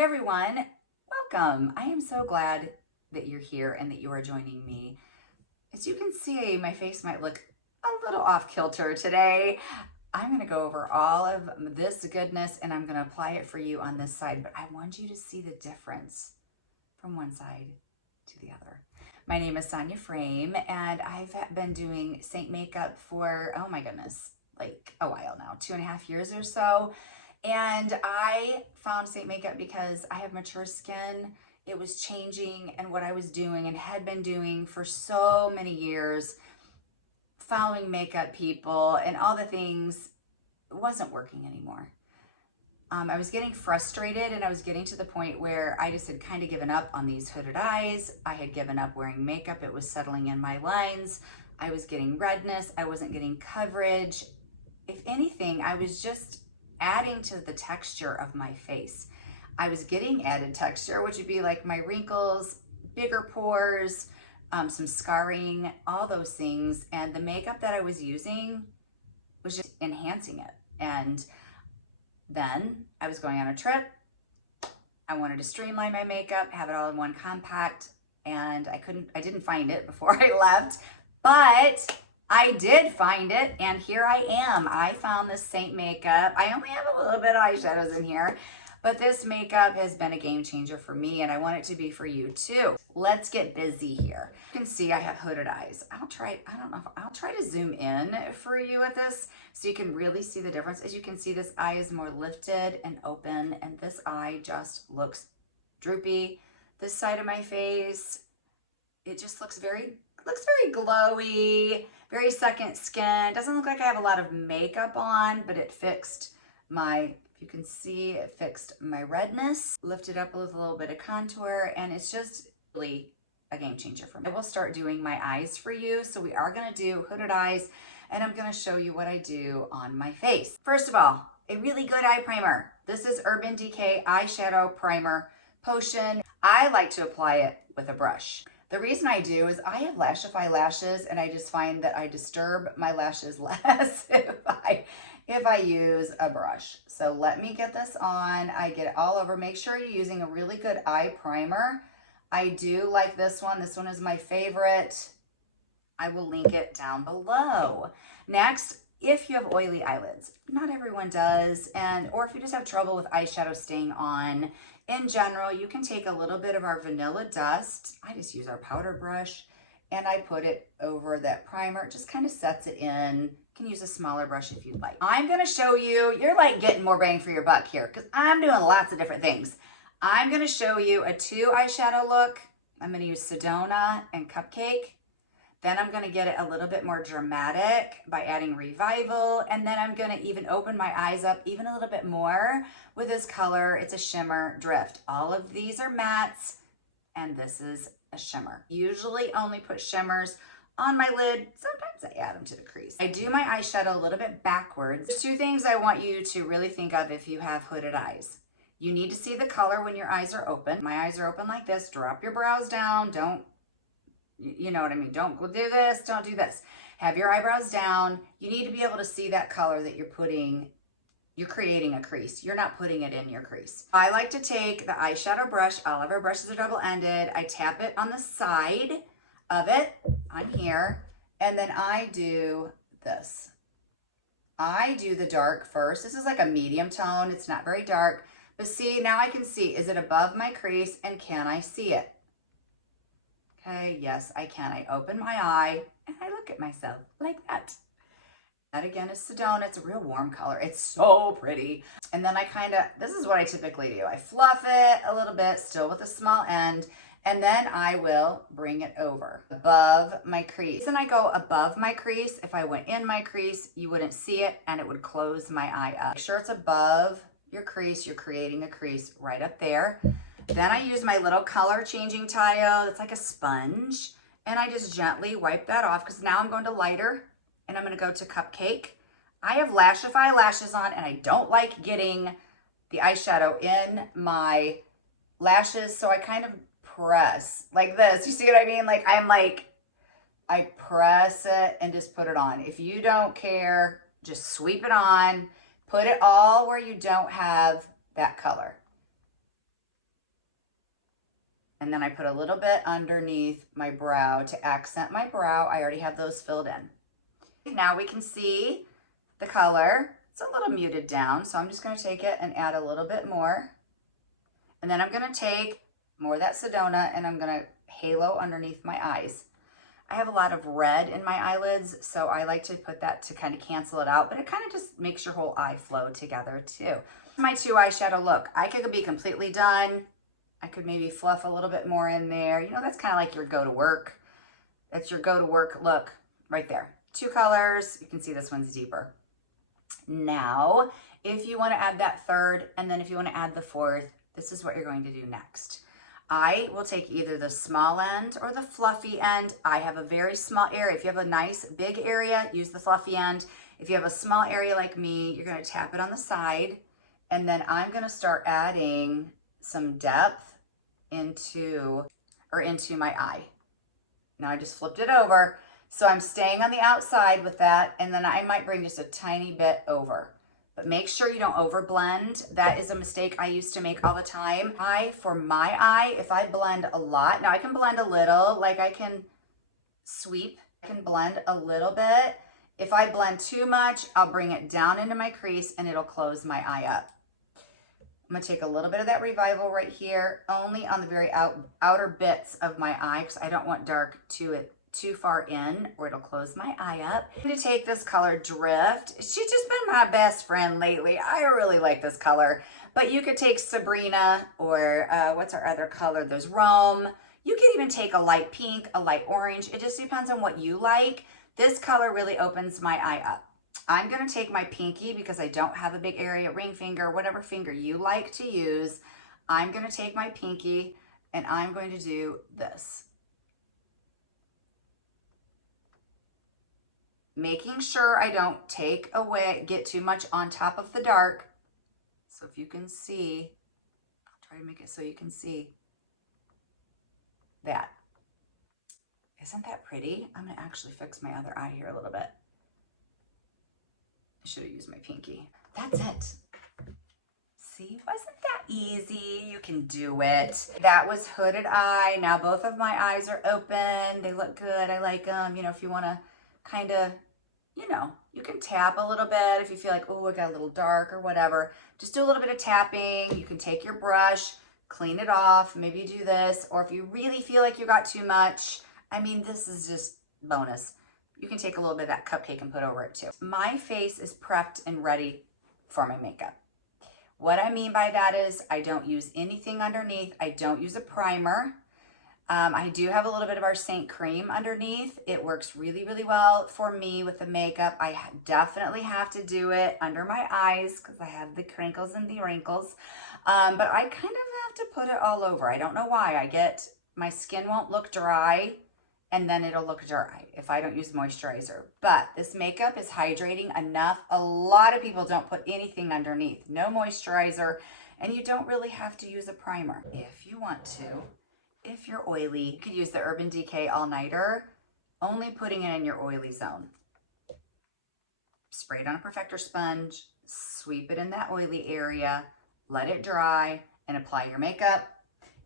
Hey everyone, welcome. I am so glad that you're here and that you are joining me. As you can see, my face might look a little off kilter today. I'm going to go over all of this goodness and I'm going to apply it for you on this side, but I want you to see the difference from one side to the other. My name is Sonia Frame and I've been doing Seint Makeup for, oh my goodness, like a while now, 2.5 years or so. And I found Seint Makeup because I have mature skin. It was changing, and what I was doing and had been doing for so many years, following makeup people and all the things, wasn't working anymore. I was getting frustrated, and I was getting to the point where I just had kind of given up on these hooded eyes. I had given up wearing makeup. It was settling in my lines. I was getting redness. I wasn't getting coverage. If anything, I was just adding to the texture of my face. I was getting added texture, which would be like my wrinkles, bigger pores, some scarring, all those things. And the makeup that I was using was just enhancing it. And then I was going on a trip. I wanted to streamline my makeup, have it all in one compact, and I didn't find it before I left, but I did find it, and here I am. I found this Seint Makeup. I only have a little bit of eyeshadows in here, but this makeup has been a game changer for me, and I want it to be for you too. Let's get busy here. You can see I have hooded eyes. I'll try to zoom in for you with this so you can really see the difference. As you can see, this eye is more lifted and open, and this eye just looks droopy. This side of my face, it just looks very glowy, very second skin. It doesn't look like I have a lot of makeup on, but it fixed my, if you can see, it fixed my redness, lifted up with a little bit of contour, and it's just really a game changer for me. I will start doing my eyes for you. So we are gonna do hooded eyes, and I'm gonna show you what I do on my face. First of all, a really good eye primer. This is Urban Decay Eyeshadow Primer Potion. I like to apply it with a brush. The reason I do is I have Lashify lashes, and I just find that I disturb my lashes less if I use a brush. So let me get this on. I get it all over. Make sure you're using a really good eye primer. I do like this one. This one is my favorite. I will link it down below. Next, if you have oily eyelids, not everyone does, or if you just have trouble with eyeshadow staying on, in general, you can take a little bit of our vanilla dust. I just use our powder brush, and I put it over that primer. It just kind of sets it in. You can use a smaller brush if you'd like. I'm gonna show you, you're like getting more bang for your buck here because I'm doing lots of different things. I'm gonna show you a 2 eyeshadow look. I'm gonna use Sedona and Cupcake. Then I'm gonna get it a little bit more dramatic by adding Revival. And then I'm gonna even open my eyes up even a little bit more with this color. It's a shimmer drift. All of these are mattes, and this is a shimmer. Usually only put shimmers on my lid. Sometimes I add them to the crease. I do my eyeshadow a little bit backwards. There's 2 things I want you to really think of if you have hooded eyes. You need to see the color when your eyes are open. My eyes are open like this. Drop your brows down. Don't, you know what I mean? Don't do this, don't do this. Have your eyebrows down. You need to be able to see that color that you're creating a crease. You're not putting it in your crease. I like to take the eyeshadow brush. All of our brushes are double-ended. I tap it on the side of it, on here, and then I do this. I do the dark first. This is like a medium tone. It's not very dark, but see, now I can see, is it above my crease, and can I see it? Okay, yes, I can. I open my eye and I look at myself like that. That again is Sedona. It's a real warm color. It's so pretty. And then this is what I typically do. I fluff it a little bit, still with a small end, and then I will bring it over above my crease. And I go above my crease. If I went in my crease, you wouldn't see it and it would close my eye up. Make sure it's above your crease. You're creating a crease right up there. Then I use my little color changing tile. It's like a sponge. And I just gently wipe that off because now I'm going to lighter and I'm going to go to Cupcake. I have Lashify lashes on and I don't like getting the eyeshadow in my lashes. So I kind of press like this. You see what I mean? I press it and just put it on. If you don't care, just sweep it on. Put it all where you don't have that color. And then I put a little bit underneath my brow to accent my brow. I already have those filled in. Now we can see the color. It's a little muted down, so I'm just going to take it and add a little bit more. And then I'm going to take more of that Sedona and I'm going to halo underneath my eyes. I have a lot of red in my eyelids, so I like to put that to kind of cancel it out, but it kind of just makes your whole eye flow together too. My 2 eyeshadow look. I could be completely done. I could maybe fluff a little bit more in there. You know, that's kind of like your go to work. That's your go to work look right there. 2 colors. You can see this one's deeper. Now, if you want to add that 3rd, and then if you want to add the 4th, this is what you're going to do next. I will take either the small end or the fluffy end. I have a very small area. If you have a nice big area, use the fluffy end. If you have a small area like me, you're going to tap it on the side. And then I'm going to start adding some depth into my eye. Now I just flipped it over. So I'm staying on the outside with that. And then I might bring just a tiny bit over. But make sure you don't overblend. That is a mistake I used to make all the time. For my eye, if I blend a lot, now I can blend a little, like I can sweep, I can blend a little bit. If I blend too much, I'll bring it down into my crease and it'll close my eye up. I'm gonna take a little bit of that Revival right here, only on the very outer bits of my eye, because I don't want dark too far in or it'll close my eye up. I'm gonna take this color Drift. She's just been my best friend lately. I really like this color, but you could take Sabrina or what's our other color? There's Rome. You could even take a light pink, a light orange. It just depends on what you like. This color really opens my eye up. I'm gonna take my pinky because I don't have a big area, ring finger, whatever finger you like to use. I'm gonna take my pinky and I'm going to do this. Making sure I don't get too much on top of the dark. So if you can see, I'll try to make it so you can see that. Isn't that pretty? I'm gonna actually fix my other eye here a little bit. I should have used my pinky. That's it. See, wasn't that easy? You can do it. That was hooded eye. Now both of my eyes are open. They look good. I like them. You know, if you want to kind of, you know, you can tap a little bit if you feel like, oh, it got a little dark or whatever. Just do a little bit of tapping. You can take your brush, clean it off. Maybe do this. Or if you really feel like you got too much, I mean, this is just bonus. You can take a little bit of that Cupcake and put over it too. My face is prepped and ready for my makeup. What I mean by that is I don't use anything underneath. I don't use a primer. I do have a little bit of our Seint cream underneath. It works really, really well for me with the makeup. I definitely have to do it under my eyes because I have the crinkles and the wrinkles. But I kind of have to put it all over. I don't know why. My skin won't look dry and then it'll look dry if I don't use moisturizer. But this makeup is hydrating enough. A lot of people don't put anything underneath. No moisturizer, and you don't really have to use a primer. If you want to, if you're oily, you could use the Urban Decay All Nighter, only putting it in your oily zone. Spray it on a perfector sponge, sweep it in that oily area, let it dry, and apply your makeup.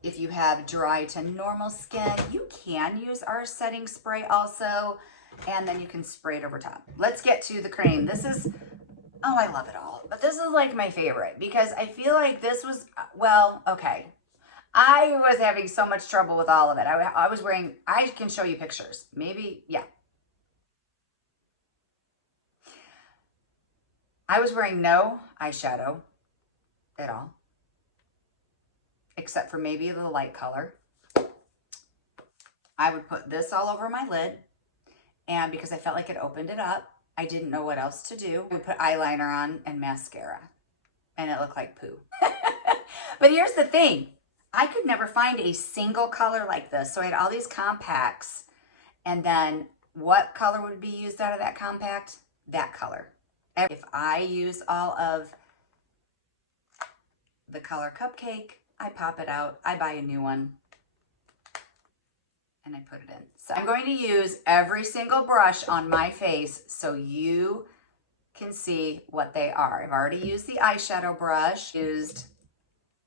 If you have dry to normal skin, you can use our setting spray also, and then you can spray it over top. Let's get to the cream. This is, oh, I love it all, but this is like my favorite because I feel like this was, well, okay. I was having so much trouble with all of it. I was wearing, I can show you pictures. Maybe, yeah. I was wearing no eyeshadow at all, except for maybe the light color. I would put this all over my lid, and because I felt like it opened it up, I didn't know what else to do. I would put eyeliner on and mascara, and it looked like poo. But here's the thing. I could never find a single color like this. So I had all these compacts, and then what color would be used out of that compact? That color. If I use all of the color Cupcake, I pop it out, I buy a new one, and I put it in. So I'm going to use every single brush on my face so you can see what they are. I've already used the eyeshadow brush, used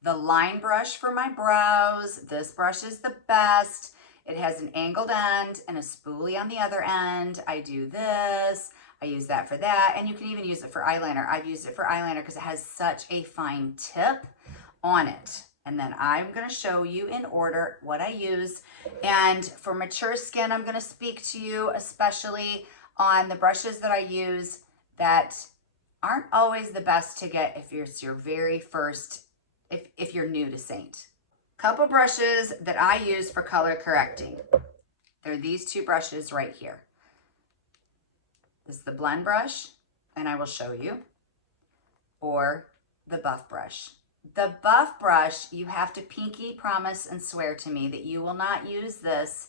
the line brush for my brows. This brush is the best. It has an angled end and a spoolie on the other end. I do this. I use that for that. And you can even use it for eyeliner. I've used it for eyeliner because it has such a fine tip on it. And then I'm going to show you in order what I use. And for mature skin, I'm going to speak to you especially on the brushes that I use that aren't always the best to get if it's your very first, if you're new to Seint. Couple brushes that I use for color correcting. They're these two brushes right here. This is the blend brush, and I will show you, or the buff brush. The buff brush, you have to pinky promise and swear to me that you will not use this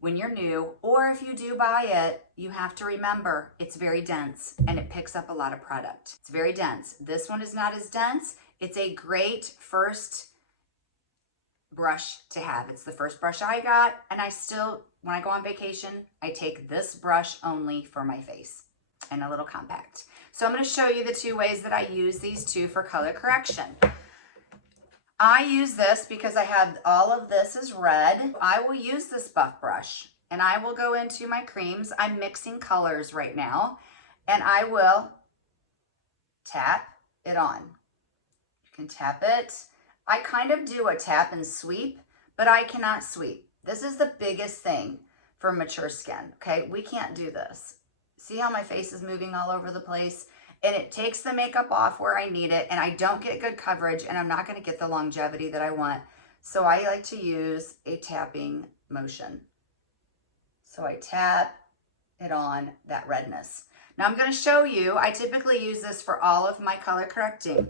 when you're new, or if you do buy it, you have to remember it's very dense and it picks up a lot of product. It's very dense. This one is not as dense. It's a great first brush to have. It's the first brush I got, and I still, when I go on vacation, I take this brush only for my face and a little compact. So I'm going to show you the two ways that I use these two for color correction. I use this because I have all of this is red. I will use this buff brush and I will go into my creams. I'm mixing colors right now, and I will tap it on. You can tap it. I kind of do a tap and sweep, but I cannot sweep. This is the biggest thing for mature skin, okay? We can't do this. See how my face is moving all over the place? And it takes the makeup off where I need it, and I don't get good coverage, and I'm not gonna get the longevity that I want. So I like to use a tapping motion. So I tap it on that redness. Now I'm gonna show you, I typically use this for all of my color correcting,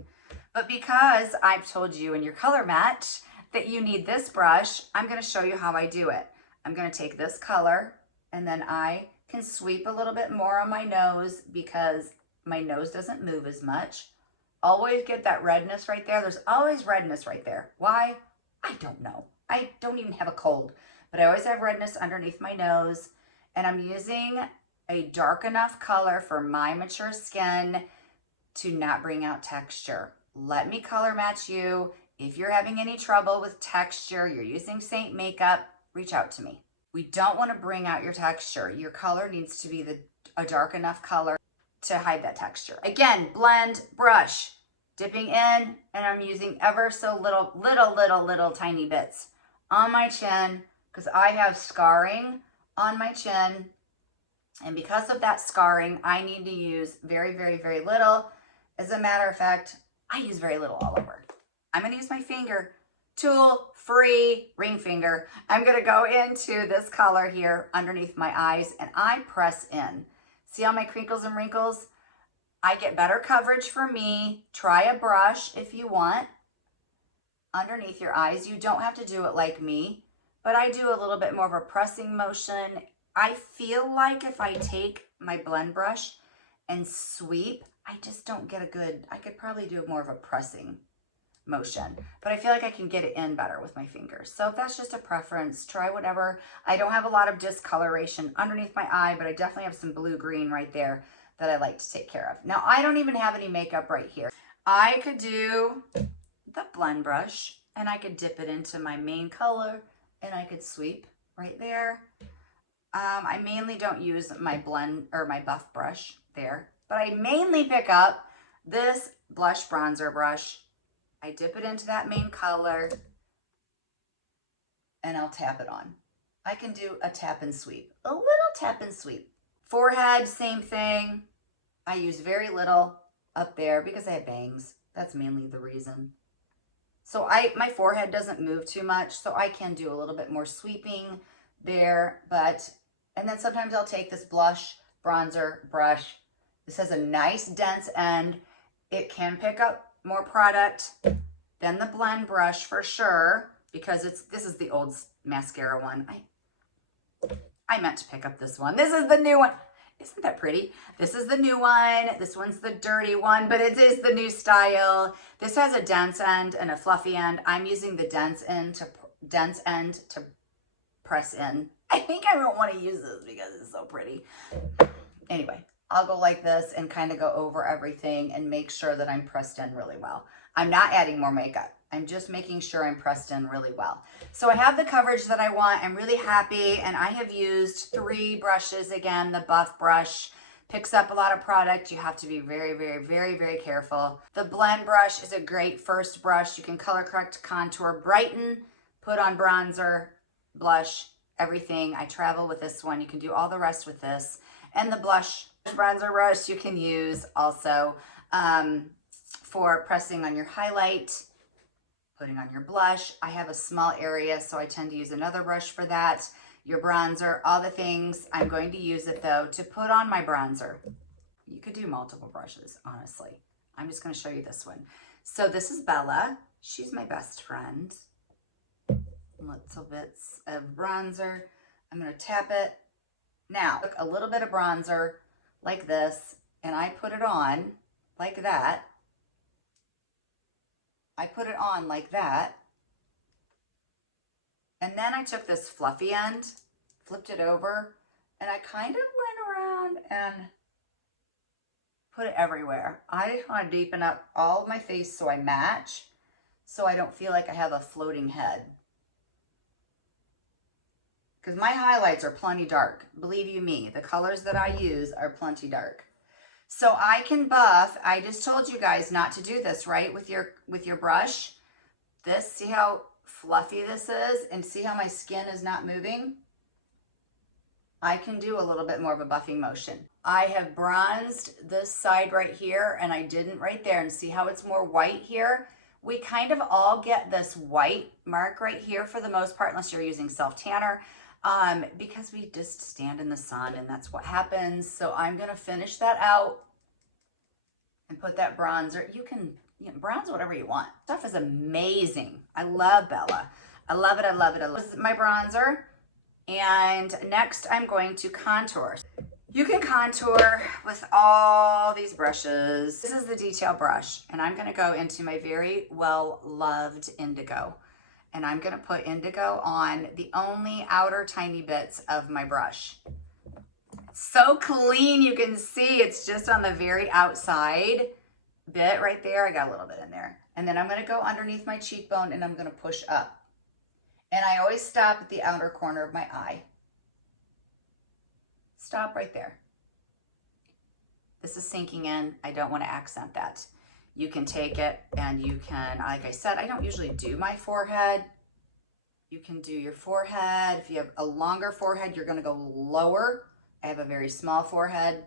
but because I've told you in your color match that you need this brush, I'm gonna show you how I do it. I'm gonna take this color, and then I can sweep a little bit more on my nose because my nose doesn't move as much. Always get that redness right there. There's always redness right there. Why? I don't know. I don't even have a cold, but I always have redness underneath my nose, and I'm using a dark enough color for my mature skin to not bring out texture. Let me color match you. If you're having any trouble with texture, you're using Seint Makeup, reach out to me. We don't want to bring out your texture. Your color needs to be a dark enough color to hide that texture. Again, blend, brush, dipping in, and I'm using ever so little tiny bits on my chin because I have scarring on my chin. And because of that scarring, I need to use very, very, very little. As a matter of fact, I use very little all over. I'm gonna use my finger, tool-free ring finger. I'm gonna go into this color here underneath my eyes, and I press in. See all my crinkles and wrinkles? I get better coverage for me. Try a brush if you want underneath your eyes. You don't have to do it like me, but I do a little bit more of a pressing motion. I feel like if I take my blend brush and sweep, I just don't get a good, I could probably do more of a pressing motion, but I feel like I can get it in better with my fingers. So if that's just a preference, try whatever. I don't have a lot of discoloration underneath my eye, but I definitely have some blue-green right there that I like to take care of. Now, I don't even have any makeup right here. I could do the blend brush, and I could dip it into my main color, and I could sweep right there. I mainly don't use my blend or my buff brush there, but I mainly pick up this blush bronzer brush. I dip it into that main color, and I'll tap it on. I can do a tap and sweep, a little tap and sweep. Forehead, same thing. I use very little up there because I have bangs. That's mainly the reason. So my forehead doesn't move too much, so I can do a little bit more sweeping there, and then sometimes I'll take this blush bronzer brush. This has a nice dense end. It can pick up more product than the blend brush for sure, because this is the old mascara one. I meant to pick up this one. This is the new one. Isn't that pretty? This is the new one. This one's the dirty one, but it is the new style. This has a dense end and a fluffy end. I'm using the dense end to press in. I think I don't want to use this because it's so pretty. Anyway, I'll go like this and kind of go over everything and make sure that I'm pressed in really well. I'm not adding more makeup. I'm just making sure I'm pressed in really well. So I have the coverage that I want. I'm really happy, and I have used 3 brushes. Again, the buff brush picks up a lot of product. You have to be very, very, very, very careful. The blend brush is a great first brush. You can color correct, contour, brighten, put on bronzer, blush, everything. I travel with this one. You can do all the rest with this. And the blush bronzer brush you can use also for pressing on your highlight, putting on your blush. I have a small area, so I tend to use another brush for that. Your bronzer, all the things. I'm going to use it though to put on my bronzer. You could do multiple brushes, honestly. I'm just going to show you this one. So this is Bella. She's my best friend. Little bits of bronzer. I'm going to tap it. Now, a little bit of bronzer like this, and I put it on like that. I put it on like that. And then I took this fluffy end, flipped it over, and I kind of went around and put it everywhere. I just want to deepen up all of my face so I match, so I don't feel like I have a floating head. Because my highlights are plenty dark. Believe you me, the colors that I use are plenty dark. So I can buff. I just told you guys not to do this, right? With your brush. This, see how fluffy this is? And see how my skin is not moving? I can do a little bit more of a buffing motion. I have bronzed this side right here, and I didn't right there. And see how it's more white here? We kind of all get this white mark right here for the most part, unless you're using self-tanner. Because we just stand in the sun and that's what happens. So I'm going to finish that out and put that bronzer. You can bronze whatever you want. Stuff is amazing. I love Bella. I love it. I love it. I love it. This is my bronzer. And next I'm going to contour. You can contour with all these brushes. This is the detail brush, and I'm going to go into my very well-loved Indigo. And I'm going to put Indigo on the only outer tiny bits of my brush. So clean, you can see it's just on the very outside bit right there. I got a little bit in there. And then I'm going to go underneath my cheekbone and I'm going to push up. And I always stop at the outer corner of my eye. Stop right there. This is sinking in. I don't want to accent that. You can take it and you can, like I said, I don't usually do my forehead. You can do your forehead. If you have a longer forehead, you're going to go lower. I have a very small forehead.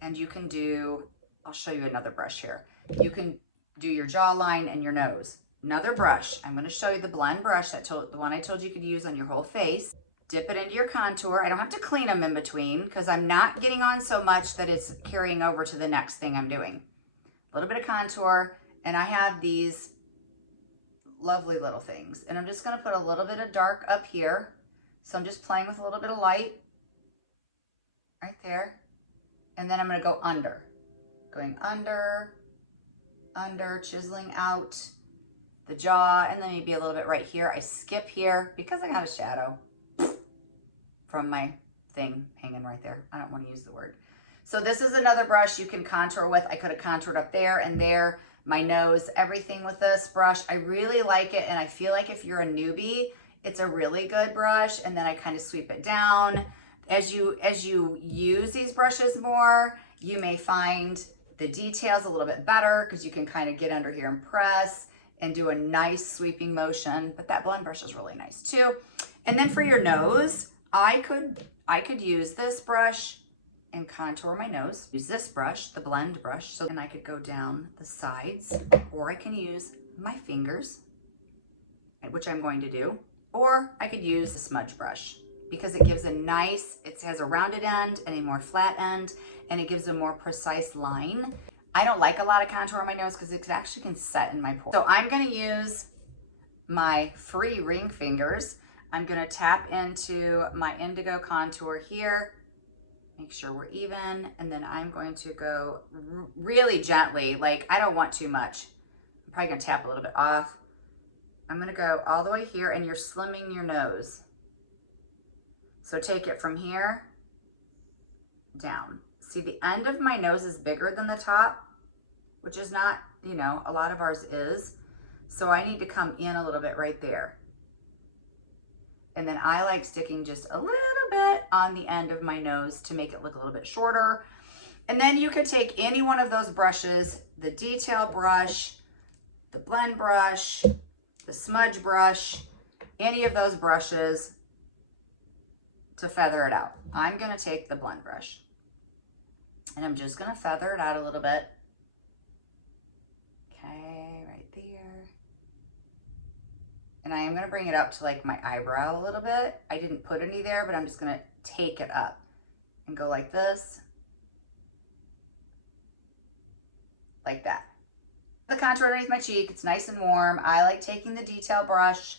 And you can do, I'll show you another brush here. You can do your jawline and your nose. Another brush. I'm going to show you the blend brush, the one I told you could use on your whole face. Dip it into your contour. I don't have to clean them in between because I'm not getting on so much that it's carrying over to the next thing I'm doing. A little bit of contour, and I have these lovely little things. And I'm just going to put a little bit of dark up here. So I'm just playing with a little bit of light right there. And then I'm going to go under. Going under, chiseling out the jaw, and then maybe a little bit right here. I skip here because I got a shadow from my thing hanging right there. I don't want to use the word. So this is another brush you can contour with. I could have contoured up there and there, my nose, everything with this brush. I really like it, and I feel like if you're a newbie, it's a really good brush. And then I kind of sweep it down. As you use these brushes more, you may find the details a little bit better because you can kind of get under here and press and do a nice sweeping motion. But that blend brush is really nice too. And then for your nose, I could use this brush and contour my nose. Use this brush, the blend brush, so then I could go down the sides, or I can use my fingers, which I'm going to do, or I could use the smudge brush because it gives a nice, it has a rounded end and a more flat end, and it gives a more precise line. I don't like a lot of contour on my nose because it actually can set in my pores. So I'm going to use my free ring fingers. I'm going to tap into my Indigo Contour here, make sure we're even, and then I'm going to go really gently, like I don't want too much. I'm probably going to tap a little bit off. I'm going to go all the way here, and you're slimming your nose. So take it from here down. See, the end of my nose is bigger than the top, which is not, you know, a lot of ours is. So I need to come in a little bit right there. And then I like sticking just a little bit on the end of my nose to make it look a little bit shorter. And then you could take any one of those brushes, the detail brush, the blend brush, the smudge brush, any of those brushes to feather it out. I'm gonna take the blend brush and I'm just gonna feather it out a little bit. Okay, right there. And I am gonna bring it up to like my eyebrow a little bit. I didn't put any there, but I'm just gonna take it up and go like this. Like that. The contour underneath my cheek, it's nice and warm. I like taking the detail brush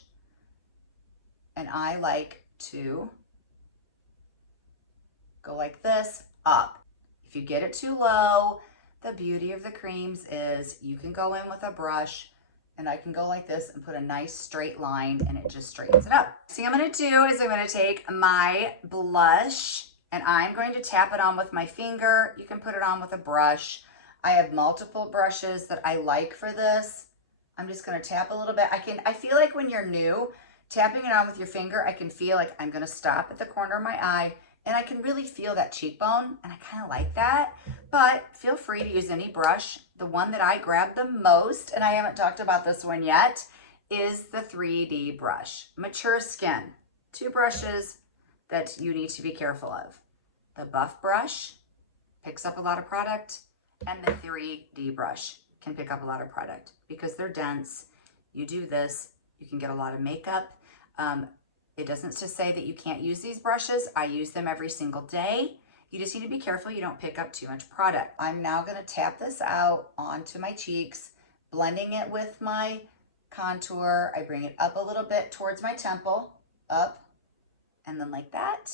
and I like to go like this up. If you get it too low, the beauty of the creams is you can go in with a brush and I can go like this and put a nice straight line and it just straightens it up. So what I'm gonna do is I'm gonna take my blush and I'm going to tap it on with my finger. You can put it on with a brush. I have multiple brushes that I like for this. I'm just gonna tap a little bit. I feel like when you're new, tapping it on with your finger, I can feel like I'm gonna stop at the corner of my eye and I can really feel that cheekbone and I kind of like that, but feel free to use any brush. The one that I grab the most, and I haven't talked about this one yet, is the 3D brush. Mature Skin, 2 brushes that you need to be careful of. The buff brush picks up a lot of product, and the 3D brush can pick up a lot of product because they're dense. You do this, you can get a lot of makeup. It doesn't to say that you can't use these brushes. I use them every single day. You just need to be careful you don't pick up too much product. I'm now gonna tap this out onto my cheeks, blending it with my contour. I bring it up a little bit towards my temple, up, and then like that.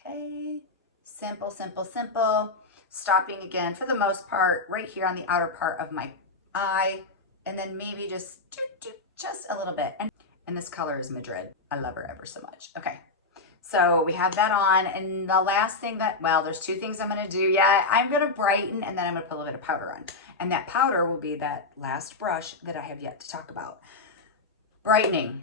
Okay, simple, simple, simple. Stopping again, for the most part, right here on the outer part of my eye, and then maybe just a little bit. And this color is Madrid. I love her ever so much. Okay, so we have that on, and the last thing that, well, there's 2 things I'm gonna do yet. I'm gonna brighten, and then I'm gonna put a little bit of powder on. And that powder will be that last brush that I have yet to talk about. Brightening.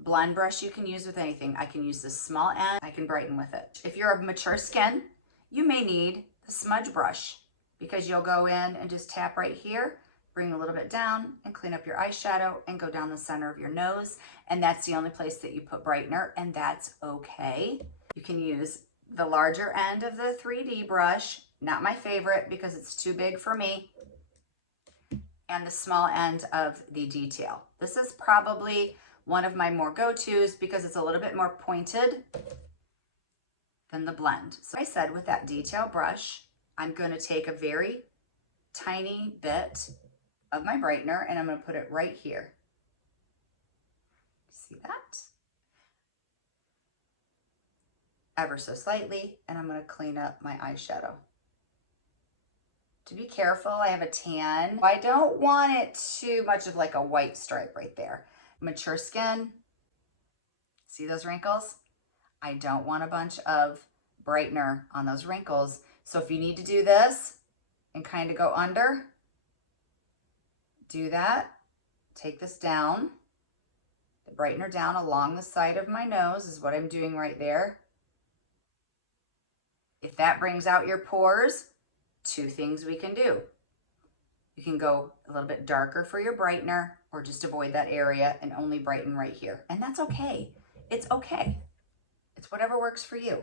Blend brush you can use with anything. I can use this small end, I can brighten with it. If you're of mature skin, you may need the smudge brush because you'll go in and just tap right here, bring a little bit down and clean up your eyeshadow and go down the center of your nose. And that's the only place that you put brightener, and that's okay. You can use the larger end of the 3D brush, not my favorite because it's too big for me, and the small end of the detail. This is probably one of my more go-tos because it's a little bit more pointed than the blend. So I said with that detail brush, I'm going to take a very tiny bit of my brightener and I'm going to put it right here. See that? Ever so slightly, and I'm going to clean up my eyeshadow. To be careful, I have a tan. I don't want it too much of like a white stripe right there. Mature skin, see those wrinkles? I don't want a bunch of brightener on those wrinkles. So if you need to do this and kind of go under, do that. Take this down, the brightener down along the side of my nose is what I'm doing right there. If that brings out your pores, 2 things we can do. You can go a little bit darker for your brightener or just avoid that area and only brighten right here. And that's okay. It's okay. It's whatever works for you.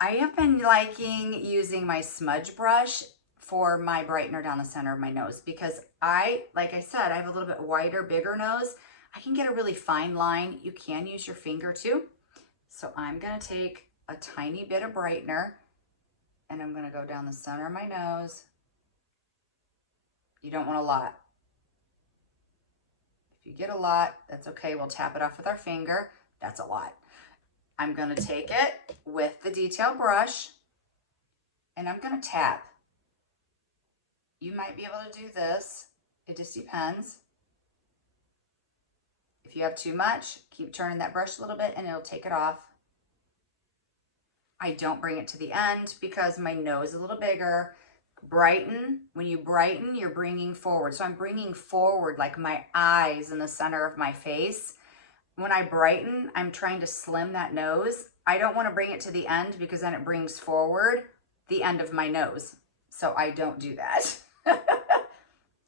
I have been liking using my smudge brush for my brightener down the center of my nose because like I said, I have a little bit wider, bigger nose. I can get a really fine line. You can use your finger too. So I'm gonna take a tiny bit of brightener and I'm gonna go down the center of my nose. You don't want a lot. If you get a lot, that's okay. We'll tap it off with our finger. That's a lot. I'm gonna take it with the detail brush and I'm gonna tap. You might be able to do this. It just depends. If you have too much, keep turning that brush a little bit and it'll take it off. I don't bring it to the end because my nose is a little bigger. Brighten. When you brighten, you're bringing forward. So I'm bringing forward like my eyes in the center of my face. When I brighten, I'm trying to slim that nose. I don't want to bring it to the end because then it brings forward the end of my nose. So I don't do that.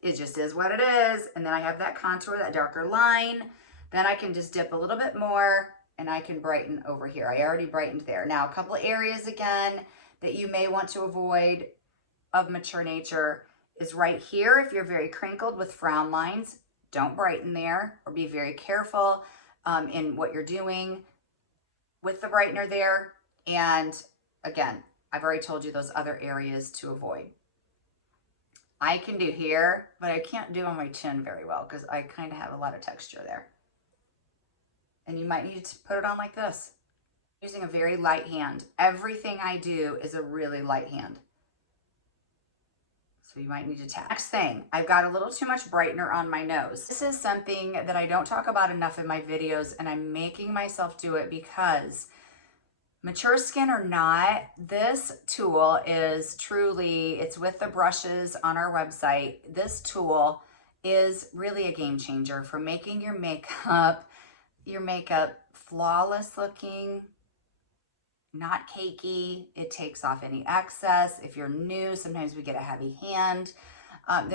It just is what it is. And then I have that contour, that darker line. Then I can just dip a little bit more and I can brighten over here. I already brightened there. Now, a couple of areas again that you may want to avoid of mature nature is right here. If you're very crinkled with frown lines, don't brighten there, or be very careful in what you're doing with the brightener there. And again, I've already told you those other areas to avoid. I can do here, but I can't do on my chin very well because I kind of have a lot of texture there. And you might need to put it on like this. Using a very light hand. Everything I do is a really light hand. So you might need to tap. Next thing, I've got a little too much brightener on my nose. This is something that I don't talk about enough in my videos, and I'm making myself do it because mature skin or not, this tool is truly, it's with the brushes on our website. This tool is really a game changer for making your makeup flawless looking, not cakey. It takes off any excess. If you're new, sometimes we get a heavy hand. I've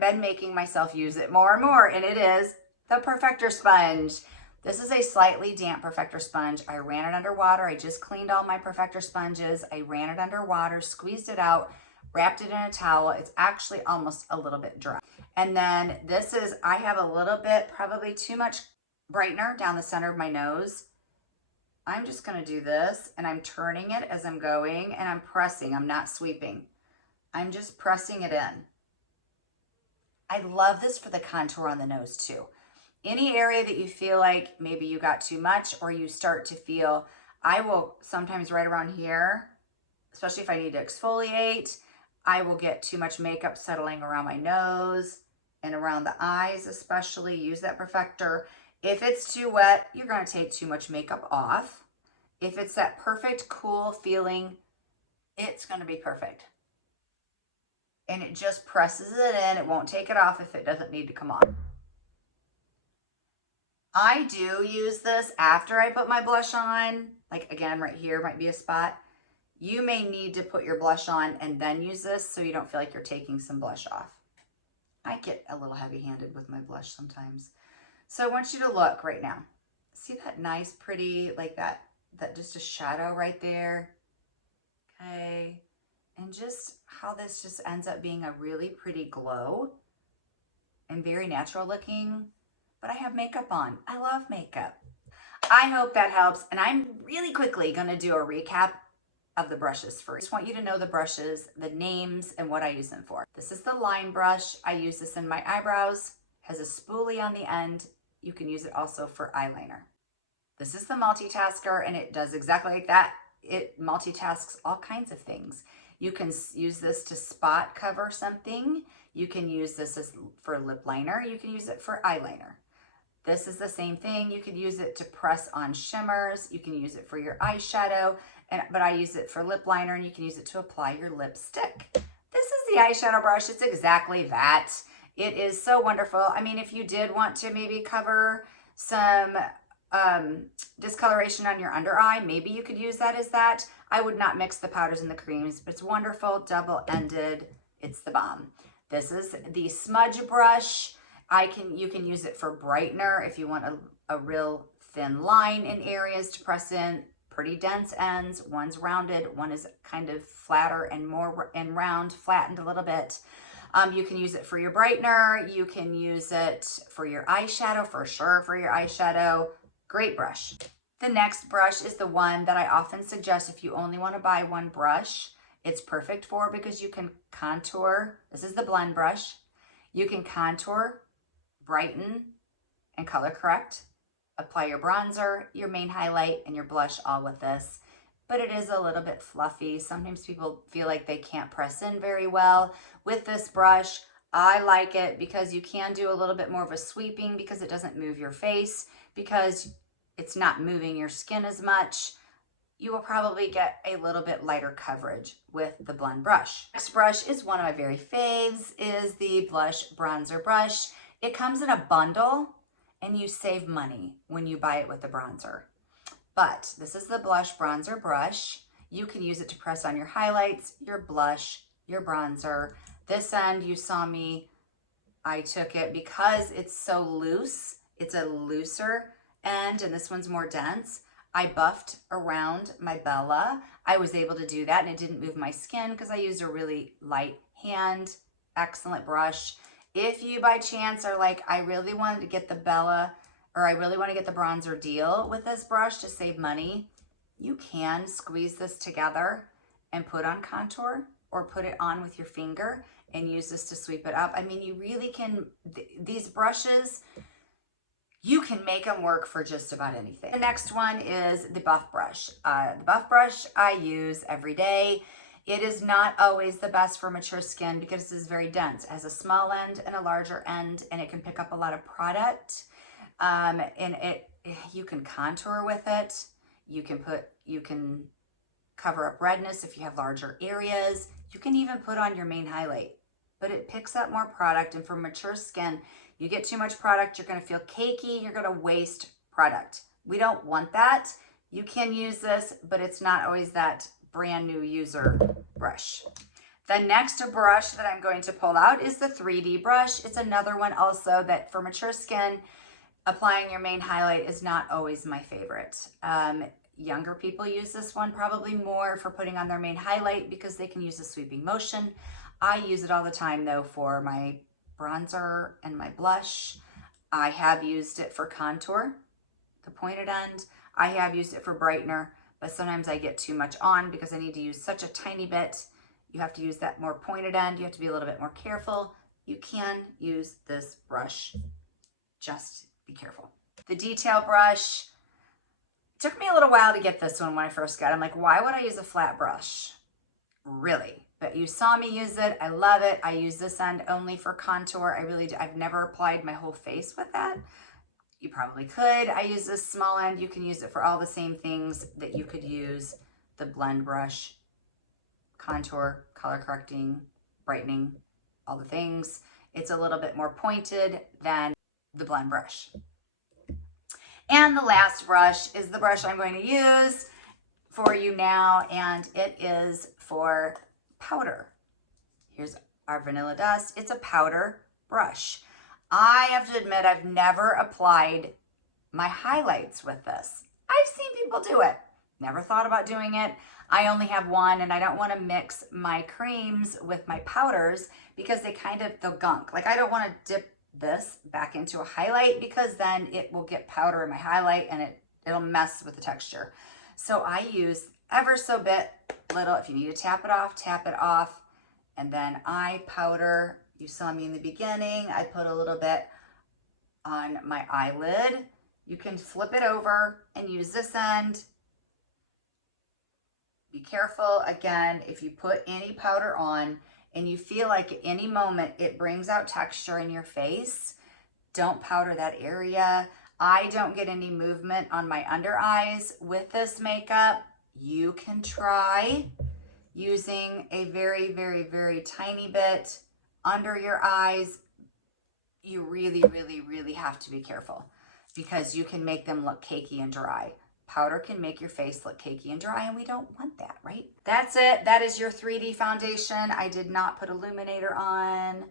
been making myself use it more and more, and it is the Perfector Sponge. This is a slightly damp Perfector Sponge. I ran it under water. I just cleaned all my Perfector sponges. I ran it under water, squeezed it out, wrapped it in a towel. It's actually almost a little bit dry. And then this is, I have a little bit, probably too much brightener down the center of my nose. I'm just gonna do this, and I'm turning it as I'm going, and I'm pressing. I'm not sweeping. I'm just pressing it in. I love this for the contour on the nose too. Any area that you feel like maybe you got too much, or you start to feel, I will sometimes right around here, especially if I need to exfoliate, I will get too much makeup settling around my nose and around the eyes especially. Use that Perfector. If it's too wet, you're going to take too much makeup off. If it's that perfect cool feeling, it's going to be perfect. And it just presses it in. It won't take it off if it doesn't need to come on. I do use this after I put my blush on. Like again, right here might be a spot. You may need to put your blush on and then use this so you don't feel like you're taking some blush off. I get a little heavy-handed with my blush sometimes. So I want you to look right now. See that nice, pretty, like that just a shadow right there? Okay. And just how this just ends up being a really pretty glow and very natural looking. But I have makeup on. I love makeup. I hope that helps. And I'm really quickly going to do a recap of the brushes first. I just want you to know the brushes, the names, and what I use them for. This is the line brush. I use this in my eyebrows. Has a spoolie on the end. You can use it also for eyeliner. This is the multitasker, and it does exactly like that. It multitasks all kinds of things. You can use this to spot cover something. You can use this for lip liner. You can use it for eyeliner. This is the same thing. You could use it to press on shimmers. You can use it for your eyeshadow, but I use it for lip liner, and you can use it to apply your lipstick. This is the eyeshadow brush. It's exactly that. It is so wonderful. I mean, if you did want to maybe cover some discoloration on your under eye, maybe you could use that as that. I would not mix the powders and the creams, but it's wonderful, double-ended. It's the bomb. This is the smudge brush. You can use it for brightener if you want a real thin line in areas to press in. Pretty dense ends. One's rounded, one is kind of flatter and more and round, flattened a little bit. You can use it for your brightener. You can use it for your eyeshadow, for sure, for your eyeshadow. Great brush. The next brush is the one that I often suggest if you only want to buy one brush. It's perfect for because you can contour. This is the blend brush. You can contour, brighten, and color correct. Apply your bronzer, your main highlight, and your blush all with this. But it is a little bit fluffy. Sometimes people feel like they can't press in very well. With this brush, I like it because you can do a little bit more of a sweeping because it doesn't move your face, because it's not moving your skin as much. you will probably get a little bit lighter coverage with the blend brush. Next brush is one of my very faves, is the blush bronzer brush. It comes in a bundle and you save money when you buy it with the bronzer. But this is the blush bronzer brush. You can use it to press on your highlights, your blush, your bronzer. This end, you saw me, I took it because it's so loose. It's a looser end and this one's more dense. I buffed around my Bella. I was able to do that and it didn't move my skin because I used a really light hand. Excellent brush. If you by chance are like, I really wanted to get the Bella, or I really want to get the bronzer deal with this brush to save money, you can squeeze this together and put on contour or put it on with your finger and use this to sweep it up. I mean, you really can, these brushes, you can make them work for just about anything. The next one is the buff brush. The buff brush I use every day. It is not always the best for mature skin because it is very dense. It has a small end and a larger end and it can pick up a lot of product. And you can contour with it. You can cover up redness if you have larger areas. You can even put on your main highlight, but it picks up more product. And for mature skin, you get too much product, you're gonna feel cakey, you're gonna waste product. We don't want that. You can use this, but it's not always that brand new user brush. The next brush that I'm going to pull out is the 3D brush. It's another one also that for mature skin, applying your main highlight is not always my favorite. Younger people use this one probably more for putting on their main highlight because they can use a sweeping motion. I use it all the time though for my bronzer and my blush. I have used it for contour, the pointed end. I have used it for brightener, but sometimes I get too much on because I need to use such a tiny bit. You have to use that more pointed end. You have to be a little bit more careful. You can use this brush, just be careful. The detail brush, took me a little while to get this one when I first got it. I'm like, why would I use a flat brush? Really? But you saw me use it. I love it. I use this end only for contour. I really do. I've never applied my whole face with that. You probably could. I use this small end. You can use it for all the same things that you could use the blend brush, contour, color correcting, brightening, all the things. It's a little bit more pointed than the blend brush. And the last brush is the brush I'm going to use for you now, and it is for powder. Here's our Vanilla Dust. It's a powder brush. I have to admit I've never applied my highlights with this. I've seen people do it. Never thought about doing it. I only have one and I don't want to mix my creams with my powders because they'll gunk. Like I don't want to dip this back into a highlight because then it will get powder in my highlight and it'll mess with the texture. So I use ever so bit little. If you need to tap it off. And then I powder. You saw me in the beginning. I put a little bit on my eyelid. You can flip it over and use this end. Be careful, again, if you put any powder on and you feel like at any moment it brings out texture in your face, don't powder that area. I don't get any movement on my under eyes with this makeup. You can try using a very, very, very tiny bit under your eyes. You really, really, really have to be careful because you can make them look cakey and dry. Powder can make your face look cakey and dry, and we don't want that, right? That's it. That is your 3D foundation. I did not put illuminator on.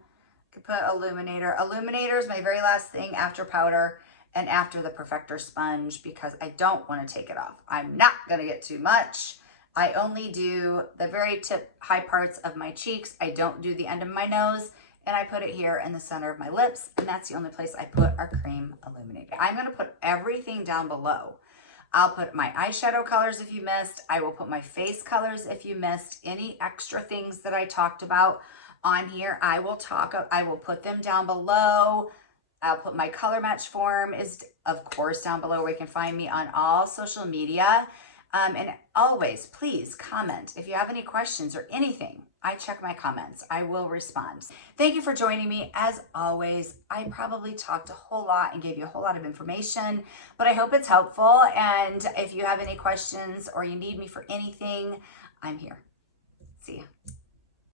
Could put illuminator. Illuminator is my very last thing after powder and after the Perfector sponge because I don't want to take it off. I'm not going to get too much. I only do the very high parts of my cheeks. I don't do the end of my nose, and I put it here in the center of my lips, and that's the only place I put our cream illuminator. I'm going to put everything down below. I'll put my eyeshadow colors if you missed. I will put my face colors if you missed. Any extra things that I talked about on here, I will put them down below. I'll put my color match form is, of course, down below where you can find me on all social media. And always, please comment if you have any questions or anything. I check my comments. I will respond. Thank you for joining me. As always, I probably talked a whole lot and gave you a whole lot of information, but I hope it's helpful. And if you have any questions or you need me for anything, I'm here. See ya.